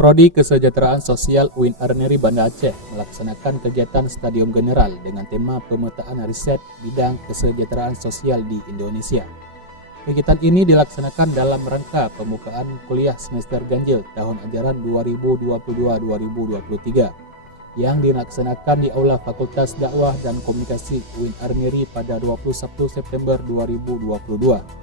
Prodi Kesejahteraan Sosial UIN Arneri Banda Aceh melaksanakan kegiatan Stadium General dengan tema pemetaan riset bidang kesejahteraan sosial di Indonesia. Kegiatan ini dilaksanakan dalam rangka pembukaan kuliah semester ganjil tahun ajaran 2022-2023 yang dilaksanakan di Aula Fakultas Dakwah dan Komunikasi UIN Arneri pada 21 September 2022.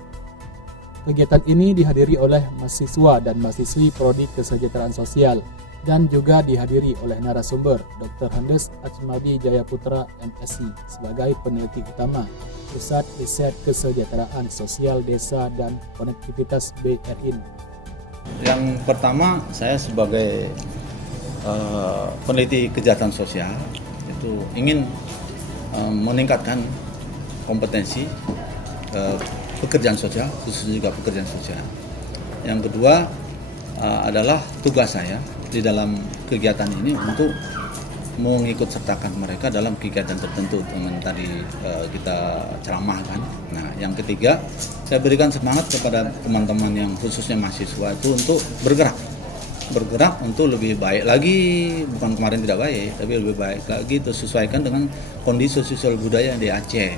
Kegiatan ini dihadiri oleh mahasiswa dan mahasiswi Prodi Kesejahteraan Sosial dan juga dihadiri oleh narasumber Dr. Handes Achmadi Jayaputra MSc sebagai peneliti utama Pusat Riset Kesejahteraan Sosial Desa dan Konektivitas BRIN. Yang pertama, saya sebagai peneliti kejahatan sosial itu ingin meningkatkan kompetensi pekerjaan sosial, khususnya juga pekerjaan sosial. Yang kedua adalah tugas saya di dalam kegiatan ini untuk mengikut sertakan mereka dalam kegiatan tertentu dengan tadi kita ceramahkan. Nah, yang ketiga, saya berikan semangat kepada teman-teman yang khususnya mahasiswa itu untuk bergerak untuk lebih baik lagi, bukan kemarin tidak baik, tapi lebih baik lagi, tersesuaikan dengan kondisi sosial budaya di Aceh.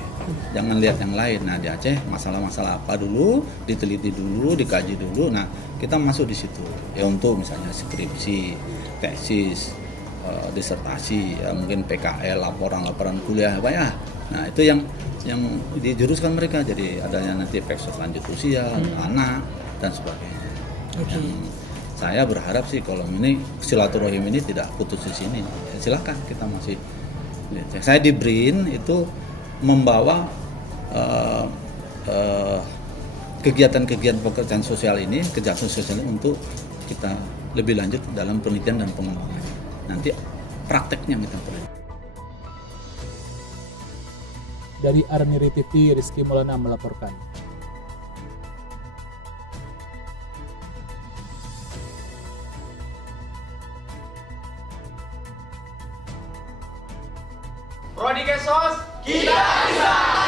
Jangan lihat yang lain. Nah, di Aceh masalah-masalah apa dulu, diteliti dulu, dikaji dulu. Nah, kita masuk di situ. Ya untuk misalnya skripsi, tesis, disertasi, ya mungkin PKL, laporan kuliah apa ya. Nah, itu yang dijuruskan mereka. Jadi adanya nanti peksot lanjut usia, anak dan sebagainya. Okay. Saya berharap sih kalau ini silaturahim ini tidak putus di sini. Ya, silakan kita masih. Saya di BRIN itu membawa kegiatan-kegiatan pekerjaan sosial ini, kejahatan sosial ini untuk kita lebih lanjut dalam penelitian dan pengembangan. Nanti prakteknya kita perlu. Dari Arneri TV, Rizky Maulana melaporkan. Prodi Kesos, kita bisa!